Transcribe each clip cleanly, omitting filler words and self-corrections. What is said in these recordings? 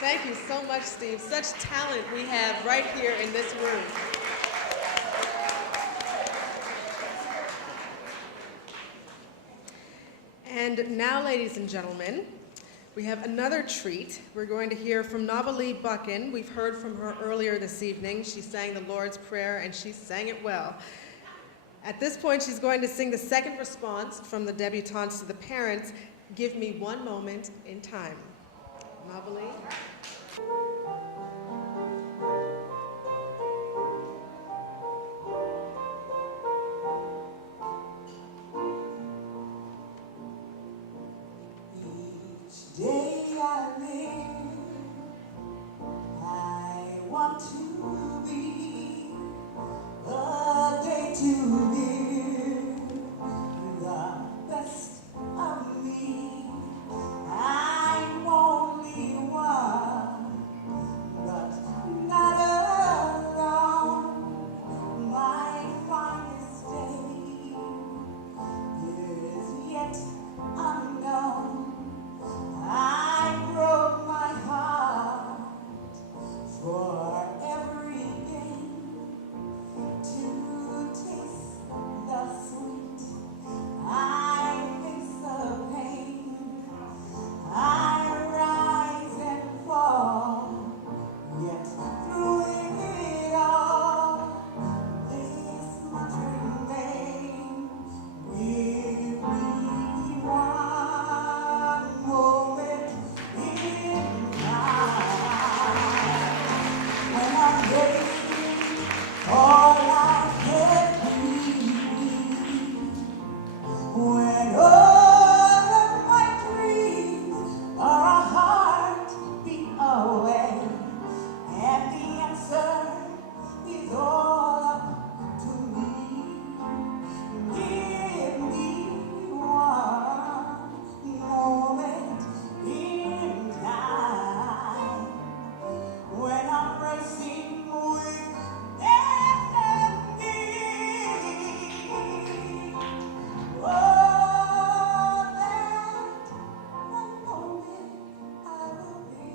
Thank you so much, Steve. Such talent we have right here in this room. And now, ladies and gentlemen, we have another treat. We're going to hear from Novalee Buchan. We've heard from her earlier this evening. She sang the Lord's Prayer, and she sang it well. At this point, she's going to sing the second response from the debutantes to the parents, Give Me One Moment in Time. Novalee. Each day I live, I want to be a day to live the best of me. I'm only one, but not alone. My finest day is yet unknown. I broke my heart for every game to taste the sweet. I face the pain. I rise and fall, yet through it all, this much remains. Give me one moment in time when I'm wasting all I can be, when all of my dreams are a heartbeat away, and the answer is all up to me. Give me one moment in time when I'm racing with destiny. Oh, that one moment I will be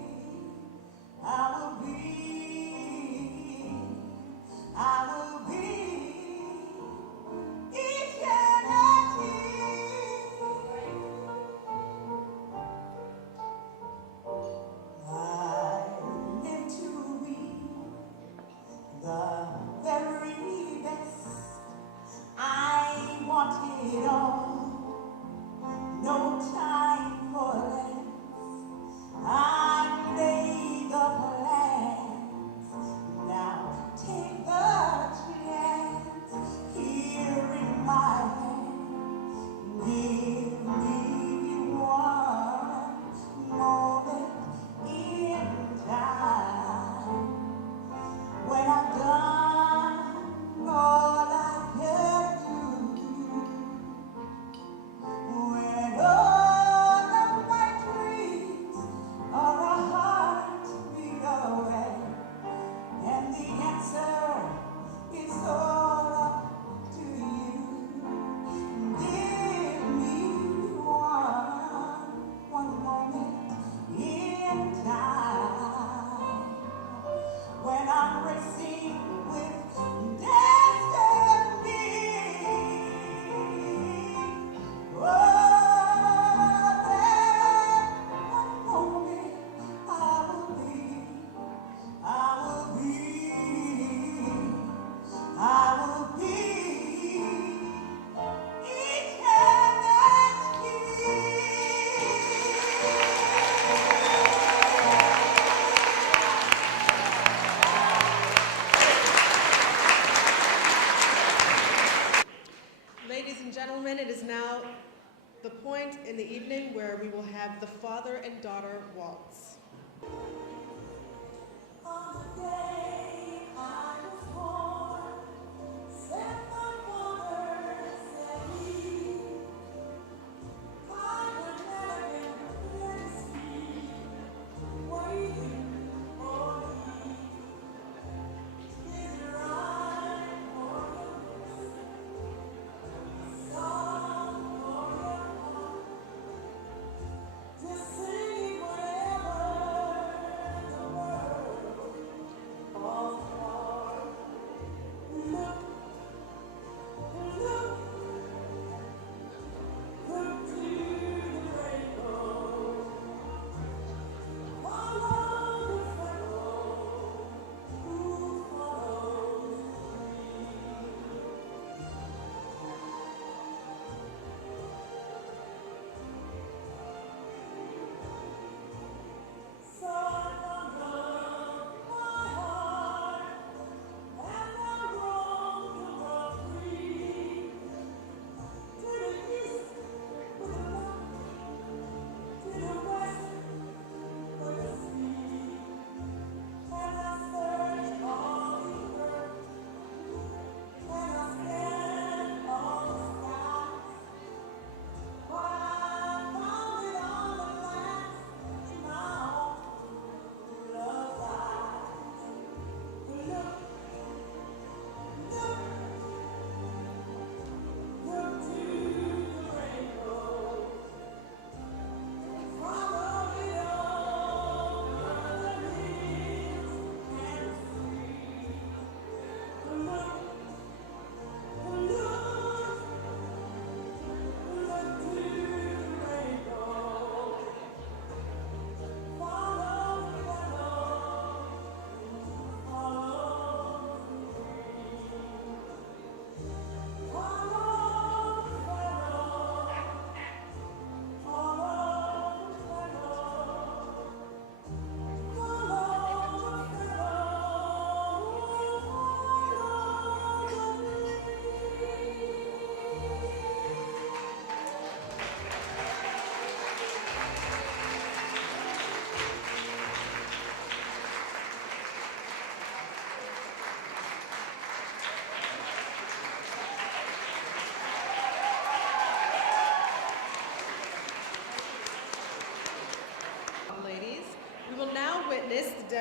It is now the point in the evening where we will have the father and daughter waltz. On the day I was born, set the waters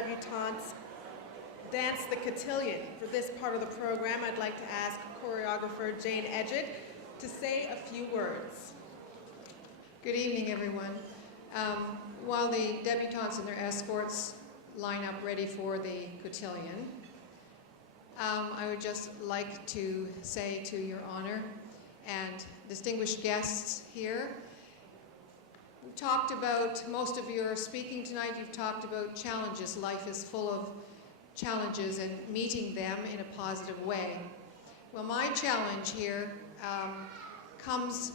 debutantes dance the Cotillion. For this part of the program, I'd like to ask choreographer Jane Edgett to say a few words. Good evening, everyone. While the debutantes and their escorts line up ready for the Cotillion, I would just like to say to your honor and distinguished guests here, we talked about, most of you are speaking tonight, you've talked about challenges. Life is full of challenges and meeting them in a positive way. Well, my challenge here comes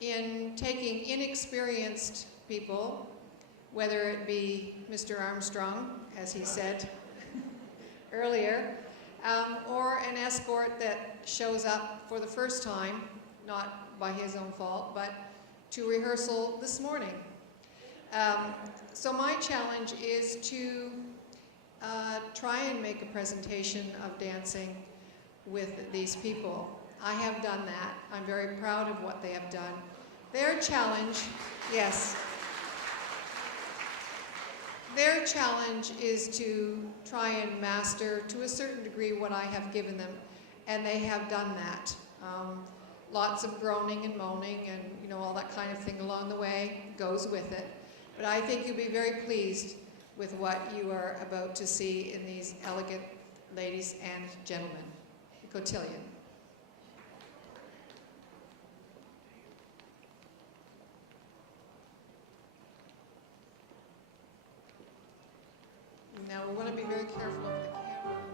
in taking inexperienced people, whether it be Mr. Armstrong, as he said earlier, or an escort that shows up for the first time, not by his own fault, but to rehearsal this morning. So my challenge is to try and make a presentation of dancing with these people. I have done that. I'm very proud of what they have done. Their challenge, yes, their challenge is to try and master, to a certain degree, what I have given them, and they have done that. Lots of groaning and moaning and, you know, all that kind of thing along the way goes with it. But I think you'll be very pleased with what you are about to see in these elegant ladies and gentlemen, the Cotillion. Now we want to be very careful of the camera.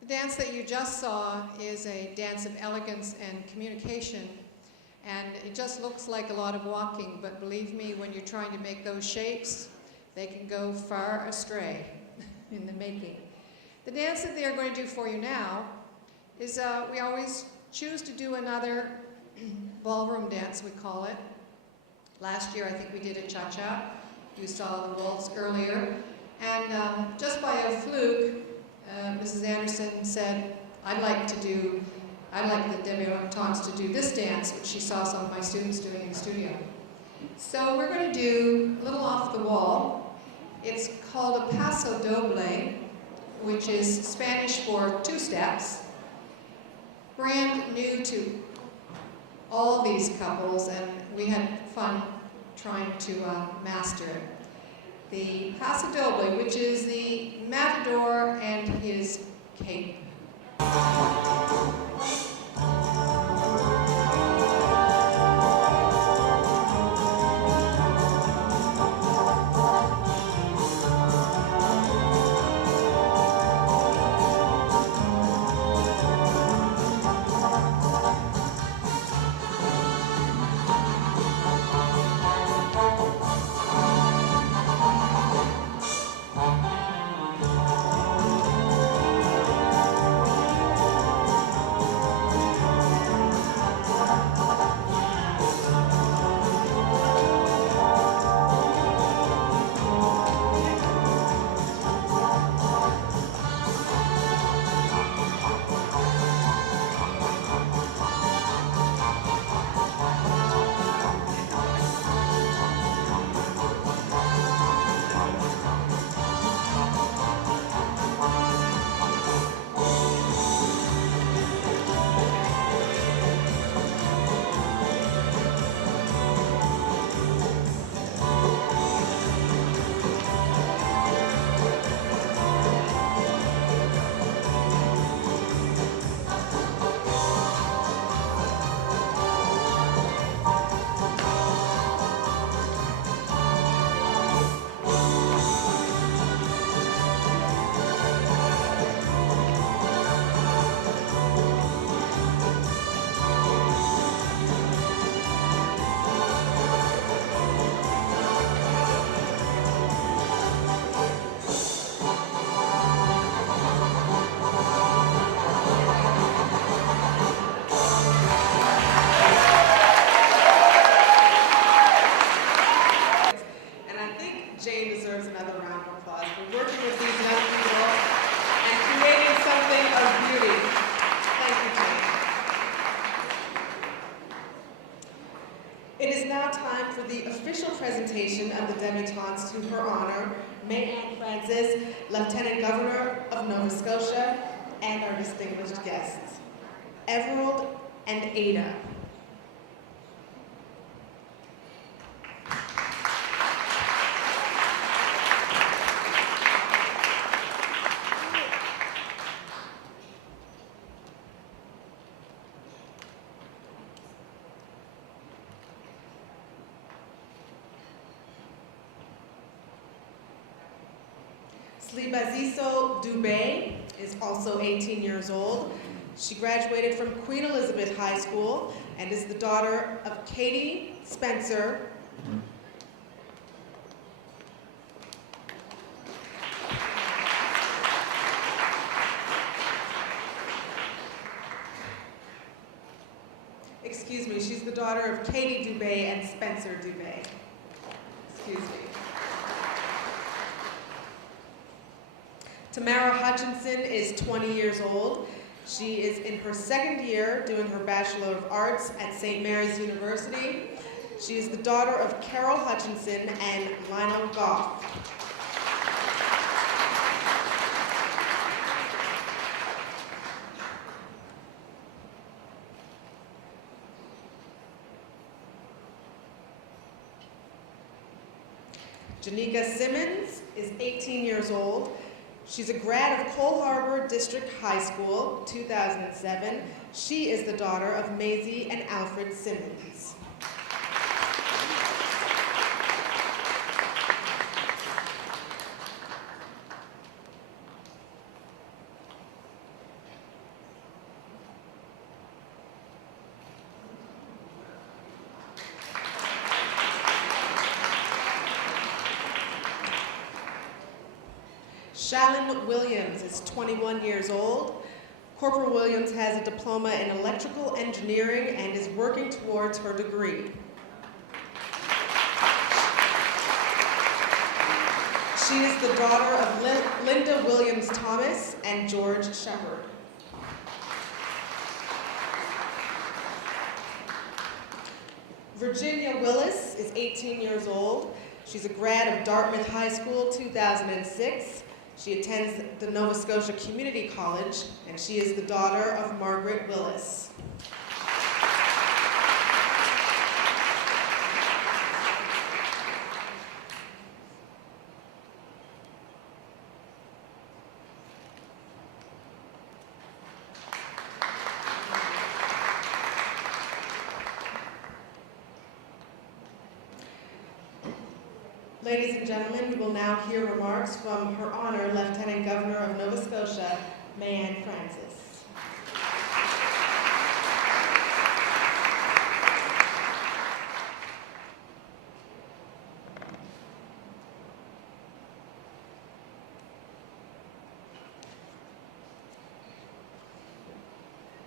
The dance that you just saw is a dance of elegance and communication, and it just looks like a lot of walking, but believe me, when you're trying to make those shapes, they can go far astray in the making. The dance that they are going to do for you now is, we always choose to do another ballroom dance, we call it. Last year I think we did a cha-cha. You saw the waltz earlier. And just by a fluke, Mrs. Anderson said, I'd like the debutantes to do this dance, which she saw some of my students doing in the studio. So we're going to do a little off the wall. It's called a paso doble, which is Spanish for two steps. brand new to all these couples, and we had fun trying to master it. The Paso Doble, which is the matador and his cape. It is now time for the official presentation of the debutantes to Her Honor, Mayann Francis, Lieutenant Governor of Nova Scotia, and our distinguished guests, Everald and Ada. Slibaziso Dubé is also 18 years old. She graduated from Queen Elizabeth High School and is the daughter of Katie Spencer she's the daughter of Katie Dubé and Spencer Dubé. Excuse me. Tamara Hutchinson is 20 years old. She is in her second year doing her Bachelor of Arts at St. Mary's University. She is the daughter of Carol Hutchinson and Lionel Goff. Janika Simmons is 18 years old. She's a grad of Cole Harbor District High School, 2007. She is the daughter of Maisie and Alfred Simmons. Shallon Williams is 21 years old. Corporal Williams has a diploma in electrical engineering and is working towards her degree. She is the daughter of Linda Williams Thomas and George Shepard. Virginia Willis is 18 years old. She's a grad of Dartmouth High School, 2006. She attends the Nova Scotia Community College, and she is the daughter of Margaret Willis. Ladies and gentlemen, we will now hear remarks from Her Honor, Lieutenant Governor of Nova Scotia, Mayann Francis.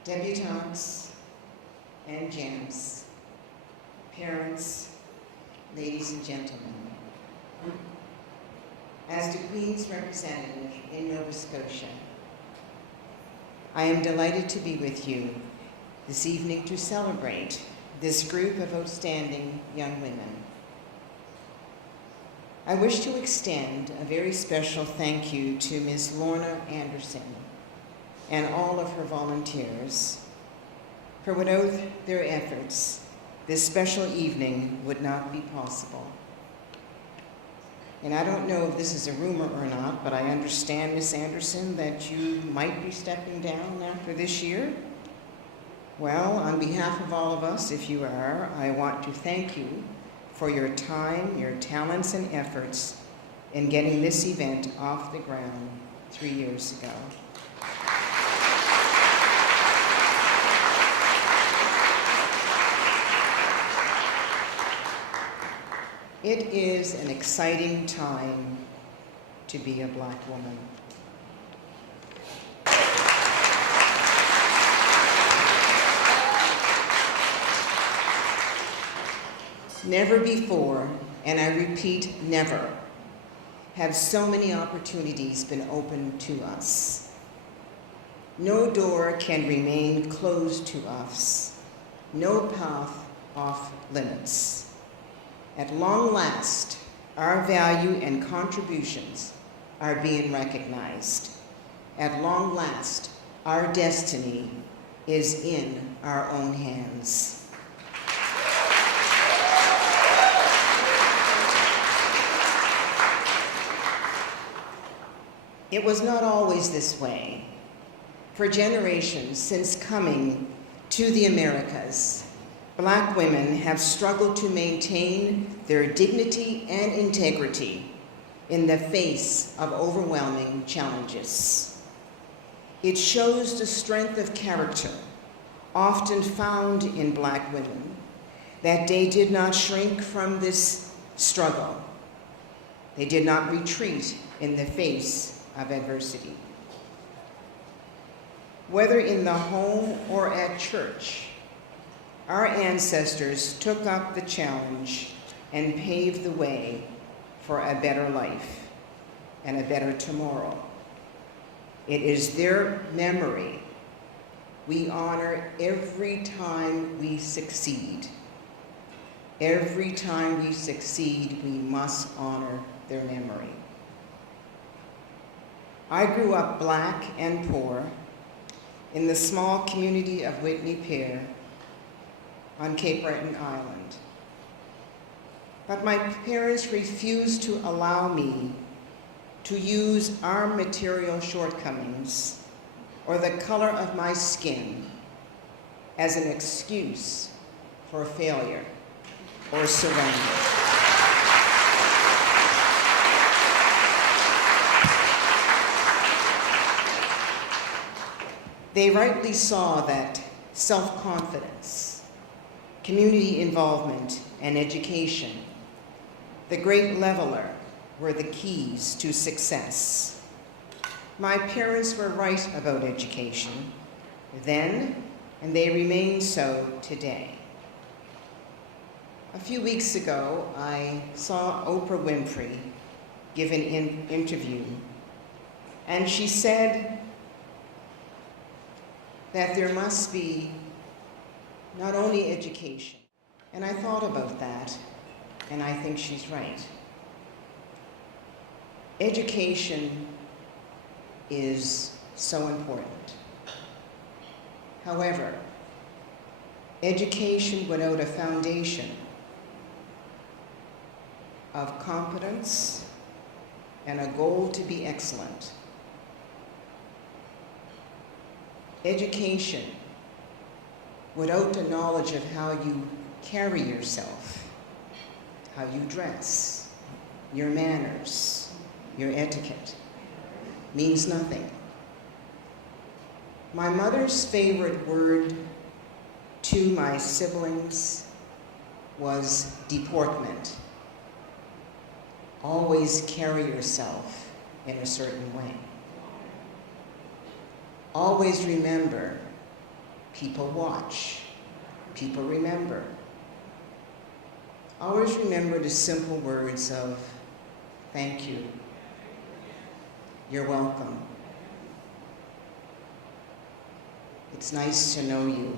Debutantes and gems, parents, ladies and gentlemen. As the Queen's representative in Nova Scotia, I am delighted to be with you this evening to celebrate this group of outstanding young women. I wish to extend a very special thank you to Ms. Lorna Anderson and all of her volunteers, for without their efforts, this special evening would not be possible. And I don't know if this is a rumor or not, but I understand, Ms. Anderson, that you might be stepping down after this year. Well, on behalf of all of us, if you are, I want to thank you for your time, your talents, and efforts in getting this event off the ground 3 years ago. It is an exciting time to be a Black woman. Never before, and I repeat, never, have so many opportunities been opened to us. No door can remain closed to us, no path off limits. At long last, our value and contributions are being recognized. At long last, our destiny is in our own hands. It was not always this way. For generations since coming to the Americas, Black women have struggled to maintain their dignity and integrity in the face of overwhelming challenges. It shows the strength of character often found in Black women, that they did not shrink from this struggle. They did not retreat in the face of adversity. Whether in the home or at church, our ancestors took up the challenge and paved the way for a better life and a better tomorrow. It is their memory we honor every time we succeed. Every time we succeed, we must honor their memory. I grew up Black and poor in the small community of Whitney Pier on Cape Breton Island. But my parents refused to allow me to use our material shortcomings or the color of my skin as an excuse for failure or surrender. They rightly saw that self-confidence, community involvement, and education, the great leveler, were the keys to success. My parents were right about education then, and they remain so today. A few weeks ago, I saw Oprah Winfrey give an interview, and she said that there must be not only education, and I thought about that, and I think she's right. Education is so important. However, education without a foundation of competence and a goal to be excellent, education without the knowledge of how you carry yourself, how you dress, your manners, your etiquette, means nothing. My mother's favorite word to my siblings was deportment. Always carry yourself in a certain way. Always remember, people watch, people remember. Always remember the simple words of thank you, you're welcome. It's nice to know you.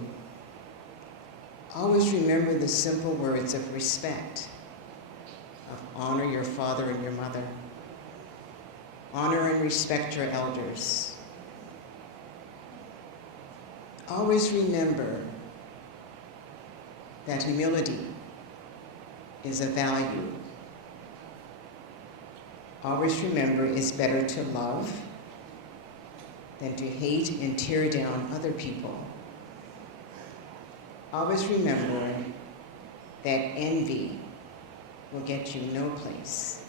Always remember the simple words of respect, of honor your father and your mother. Honor and respect your elders. Always remember that humility is a value. Always remember it's better to love than to hate and tear down other people. Always remember that envy will get you no place.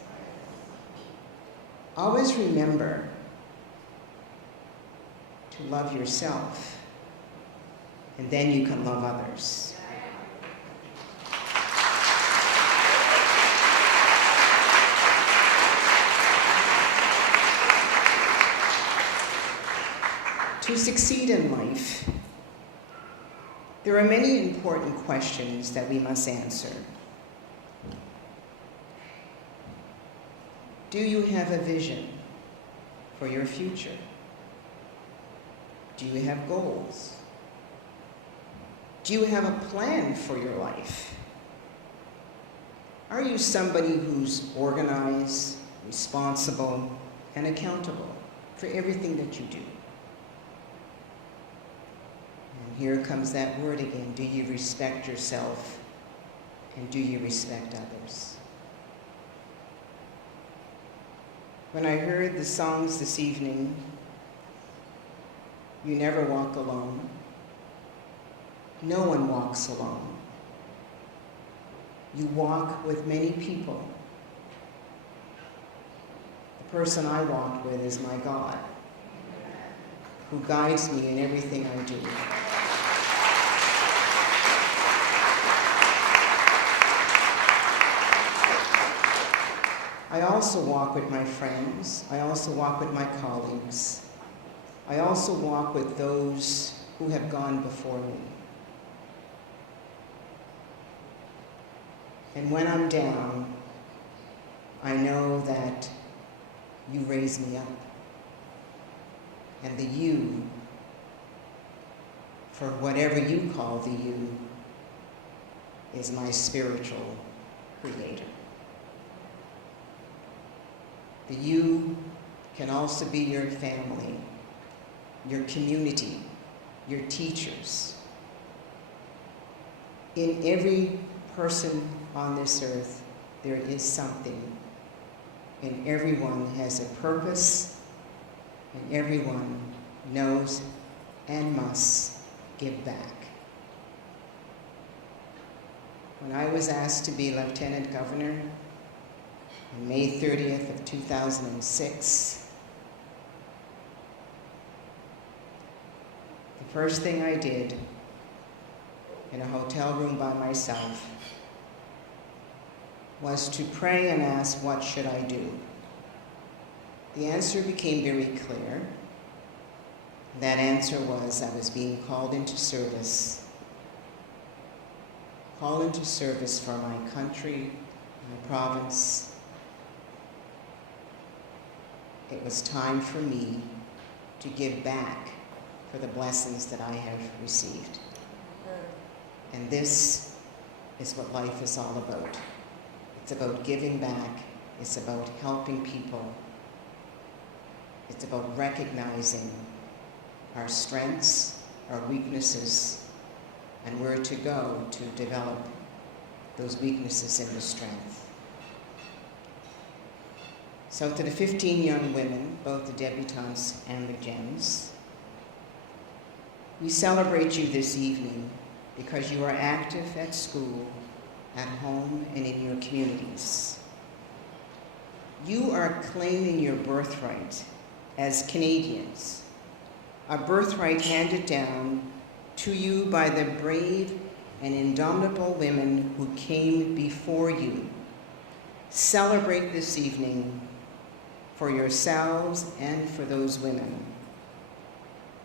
Always remember to love yourself, and then you can love others. To succeed in life, there are many important questions that we must answer. Do you have a vision for your future? Do you have goals? Do you have a plan for your life? Are you somebody who's organized, responsible, and accountable for everything that you do? And here comes that word again. Do you respect yourself, and do you respect others? When I heard the songs this evening, You Never Walk Alone, no one walks alone. You walk with many people. The person I walk with is my God, who guides me in everything I do. I also walk with my friends. I also walk with my colleagues. I also walk with those who have gone before me. And when I'm down, I know that you raise me up. And the you, for whatever you call the you, is my spiritual creator. The you can also be your family, your community, your teachers. In every person on this earth, there is something, and everyone has a purpose, and everyone knows and must give back. When I was asked to be Lieutenant Governor on May 30th of 2006, the first thing I did in a hotel room by myself was to pray and ask, what should I do? The answer became very clear. That answer was I was being called into service for my country, my province. It was time for me to give back for the blessings that I have received. And this is what life is all about. It's about giving back. It's about helping people. It's about recognizing our strengths, our weaknesses, and where to go to develop those weaknesses into strength. So to the 15 young women, both the debutantes and the gems, we celebrate you this evening because you are active at school, at home, and in your communities. You are claiming your birthright as Canadians, a birthright handed down to you by the brave and indomitable women who came before you. Celebrate this evening for yourselves and for those women.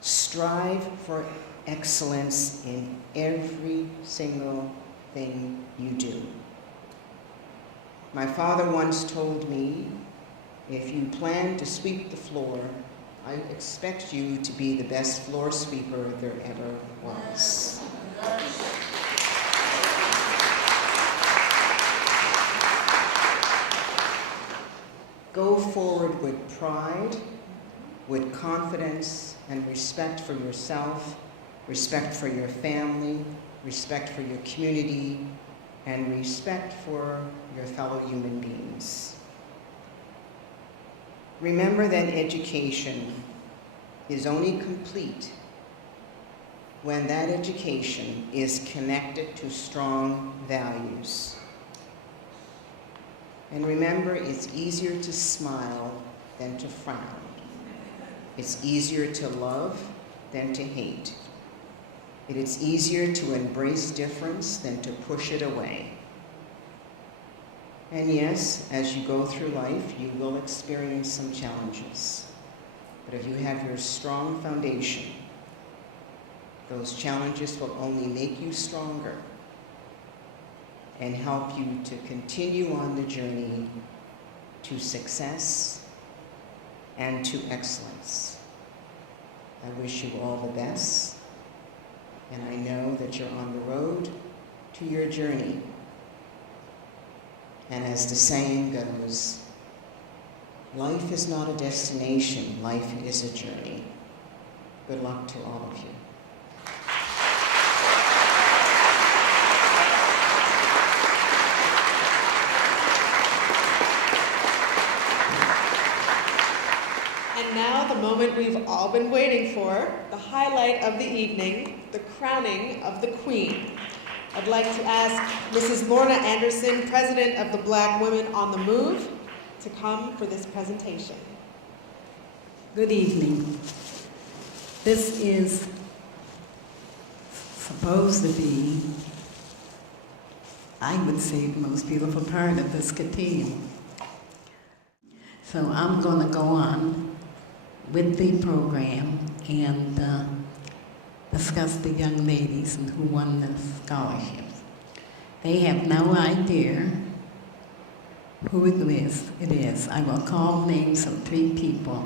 Strive for excellence in every single thing you do. My father once told me, if you plan to sweep the floor, I expect you to be the best floor sweeper there ever was. Go forward with pride, with confidence and respect for yourself, respect for your family, respect for your community, and respect for your fellow human beings. Remember that education is only complete when that education is connected to strong values. And remember, it's easier to smile than to frown. It's easier to love than to hate. It is easier to embrace difference than to push it away. And yes, as you go through life, you will experience some challenges. But if you have your strong foundation, those challenges will only make you stronger and help you to continue on the journey to success and to excellence. I wish you all the best, and I know that you're on the road to your journey. And as the saying goes, life is not a destination, life is a journey. Good luck to all of you. And now the moment we've all been waiting for, the highlight of the evening, the crowning of the Queen. I'd like to ask Mrs. Lorna Anderson, President of the Black Women on the Move, to come for this presentation. Good evening. This is supposed to be, I would say, the most beautiful part of this cotillion. So I'm going to go on with the program and discuss the young ladies and who won the scholarships. They have no idea who it is. I will call names of 3 people.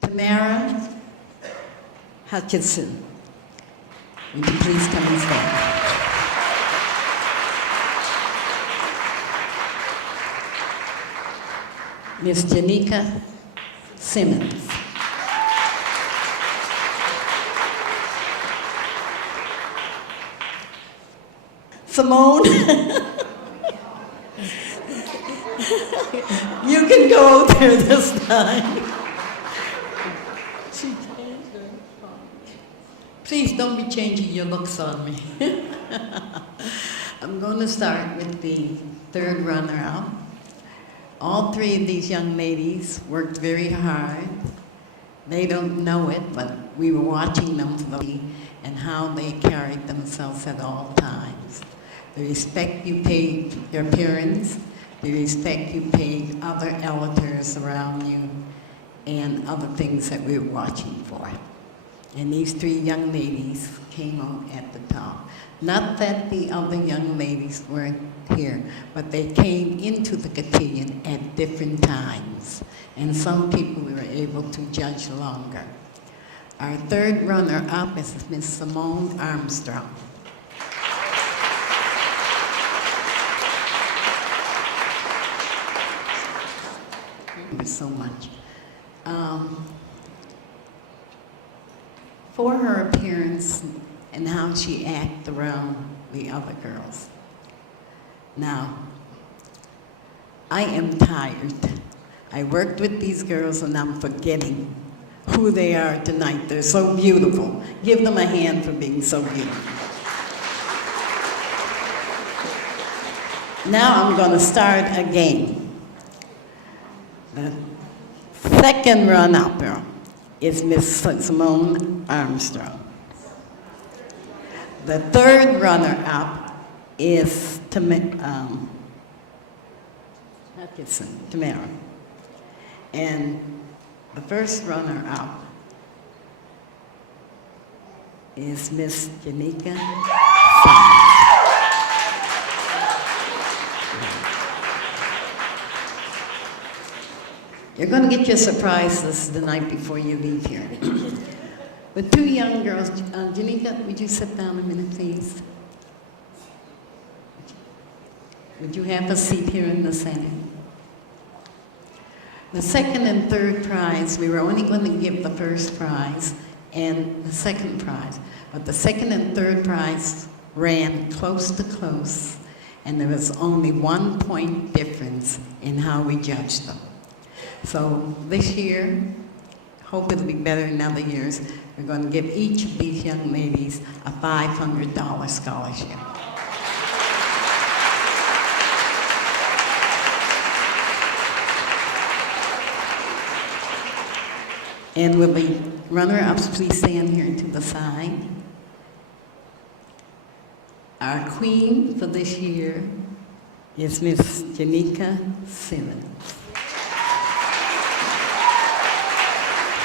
Tamara Hutchinson, would you please come and stand? Miss Janika Simmons. Simone, you can go out there this time. Please don't be changing your looks on me. I'm going to start with the 3rd runner-up. All 3 of these young ladies worked very hard. They don't know it, but we were watching them and how they carried themselves at all times. The respect you paid your parents, the respect you paid other elders around you, and other things that we were watching for. And these 3 young ladies came out at the top. Not that the other young ladies weren't here, but they came into the cotillion at different times. And some people we were able to judge longer. Our third runner-up is Miss Simone Armstrong. Thank you so much. For her appearance and how she acts around the other girls. Now, I am tired. I worked with these girls and I'm forgetting who they are tonight. They're so beautiful. Give them a hand for being so beautiful. Now I'm going to start again. The second run-up is Miss Simone Armstrong. The third runner-up is Tamara. And the first runner-up is Miss Janika. You're going to get your surprises the night before you leave here. The two young girls, Janika, would you sit down a minute, please? Would you have a seat here in the center? The second and third prize, we were only going to give the first prize and the second prize, but the second and third prize ran close to close, and there was only 1 point difference in how we judged them. So this year, hope it'll be better in other years, we're going to give each of these young ladies a $500 scholarship. And will the runner-ups please stand here to the side? Our queen for this year is Miss Janika Simmons,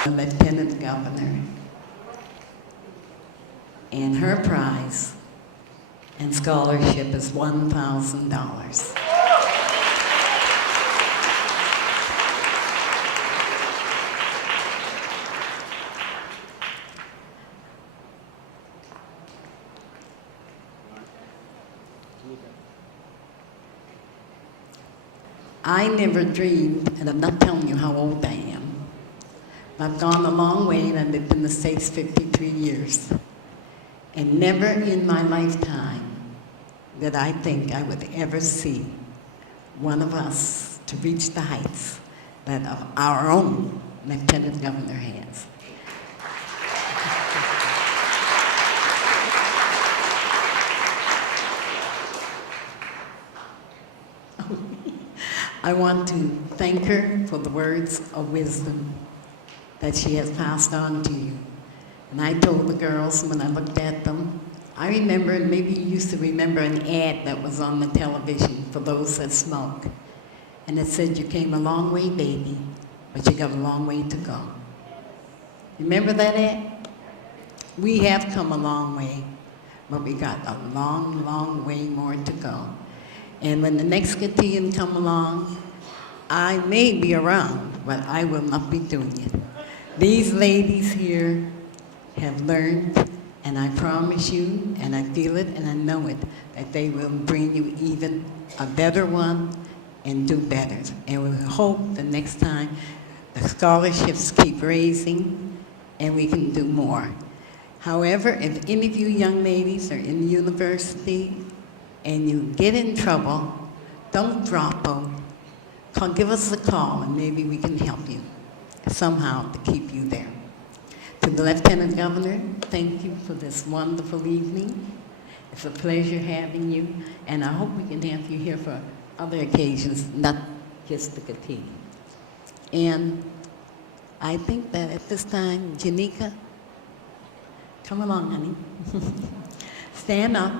the Lieutenant Governor. And her prize and scholarship is $1,000. I never dreamed, and I'm not telling you how old I am, I've gone a long way and I've lived in the States 53 years. And never in my lifetime did I think I would ever see one of us to reach the heights that our own Lieutenant Governor has. I want to thank her for the words of wisdom that she has passed on to you. And I told the girls when I looked at them, I remember, and maybe you used to remember an ad that was on the television for those that smoke. And it said, "You came a long way, baby, but you got a long way to go." Remember that ad? We have come a long way, but we got a long, long way more to go. And when the next Cotillion come along, I may be around, but I will not be doing it. These ladies here have learned, and I promise you, and I feel it, and I know it, that they will bring you even a better one and do better. And we hope the next time the scholarships keep raising and we can do more. However, if any of you young ladies are in the university and you get in trouble, don't drop them. Give us a call and maybe we can help you somehow to keep you there. To the Lieutenant Governor, thank you for this wonderful evening. It's a pleasure having you, and I hope we can have you here for other occasions, not just the Cotillion. And I think that at this time, Janika, come along, honey. Stand up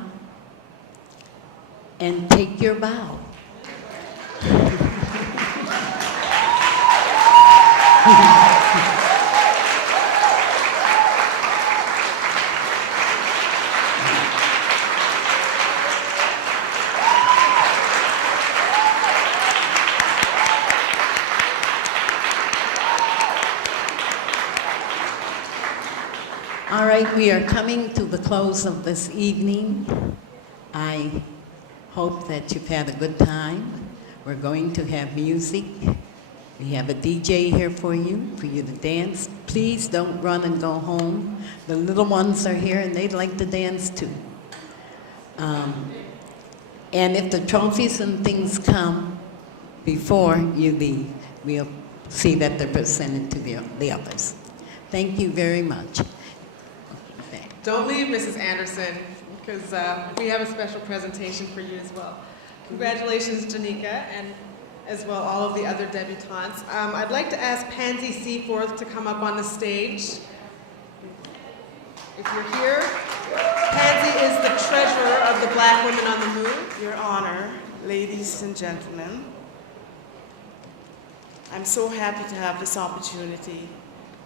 and take your bow. All right, we are coming to the close of this evening. I hope that you've had a good time. We're going to have music. We have a DJ here for you to dance. Please don't run and go home. The little ones are here and they'd like to dance too. And if the trophies and things come before you leave, we'll see that they're presented to the others. Thank you very much. Don't leave, Mrs. Anderson, because we have a special presentation for you as well. Congratulations, Janika, and as well all of the other debutantes. I'd like to ask Pansy Seaforth to come up on the stage. If you're here, Pansy is the treasurer of the Black Women on the Move. Your Honor, ladies and gentlemen, I'm so happy to have this opportunity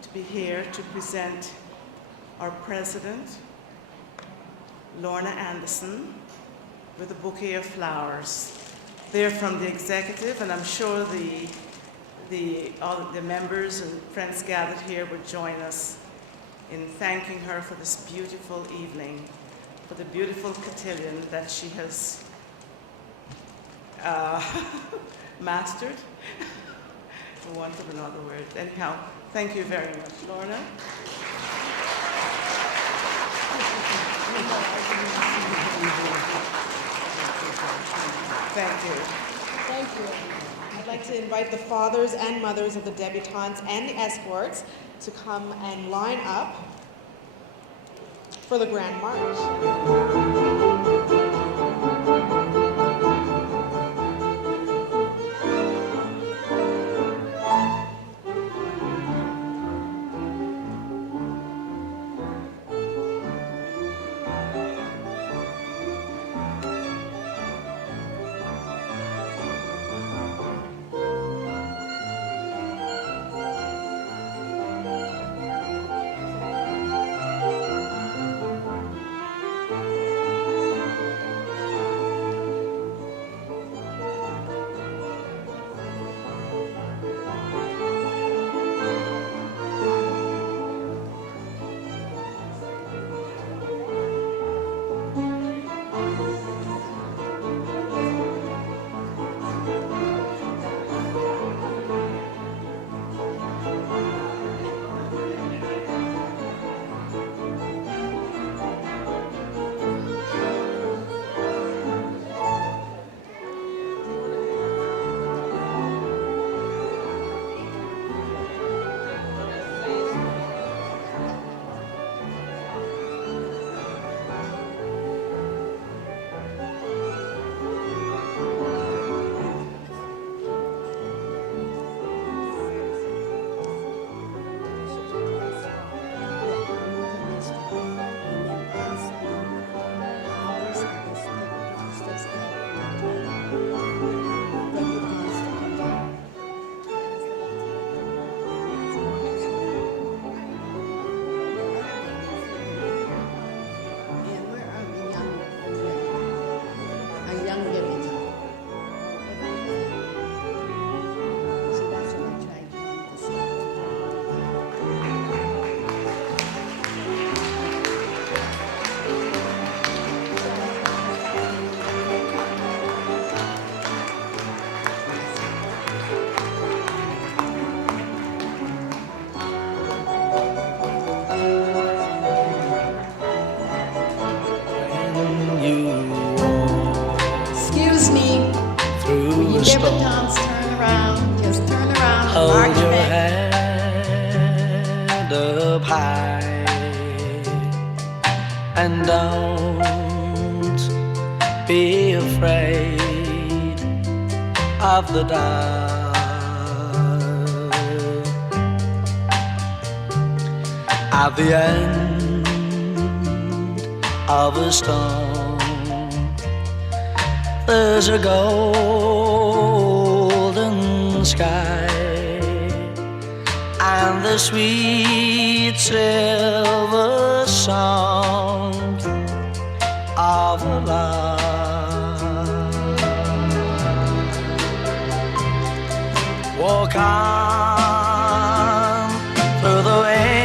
to be here to present our president, Lorna Anderson, with a bouquet of flowers. They're from the executive, and I'm sure all the members and friends gathered here would join us in thanking her for this beautiful evening, for the beautiful cotillion that she has mastered, for want of another word. Anyhow, thank you very much, Lorna. Thank you. Thank you. I'd like to invite the fathers and mothers of the debutantes and the escorts to come and line up for the Grand March. Debutantes, turn around, just turn around and Hold march your back. head up high and don't be afraid of the dark. At the end of a storm, there's a golden sky and the sweet silver sound of a lark. Walk on through the wind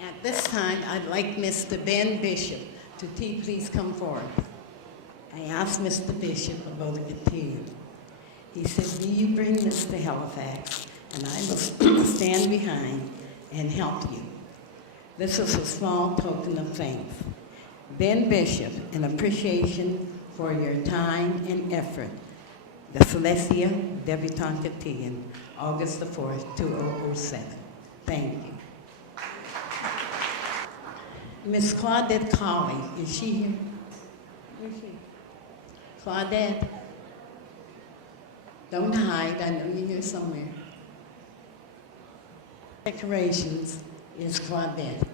At this time, I'd like Mr. Ben Bishop to please come forward. I asked Mr. Bishop about the cotillion. He said, will you bring this to Halifax, and I will stand behind and help you. This is a small token of thanks. Ben Bishop, an appreciation for your time and effort. The Celestia Debutante Cotillion, August the 4th, 2007. Thank you. Miss Claudette Colley, is she here? Where is she? Claudette, don't hide, I know you're here somewhere. Decorations is Claudette,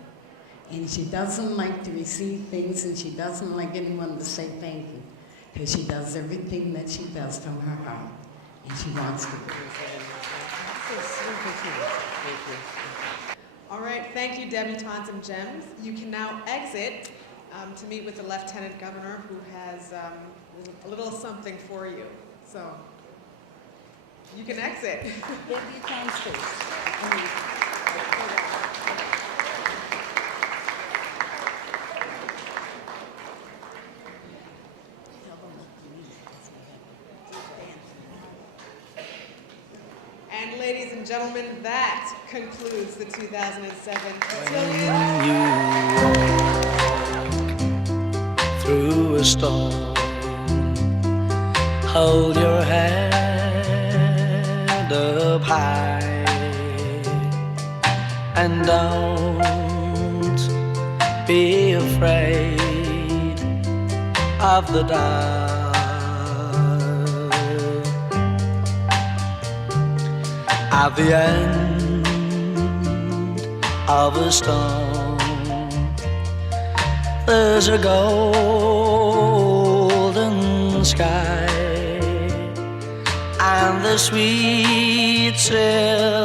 and she doesn't like to receive things, and she doesn't like anyone to say thank you, because she does everything that she does from her heart, and she wants to do it. All right, thank you, debutantes and gems. You can now exit to meet with the Lieutenant Governor, who has a little something for you. So, you can exit. Debutantes first. And ladies and gentlemen, that concludes the 2007 Cotillion. Through a storm, hold your head up high and don't be afraid of the dark. At the end of a storm, there's a golden sky and the sweet silver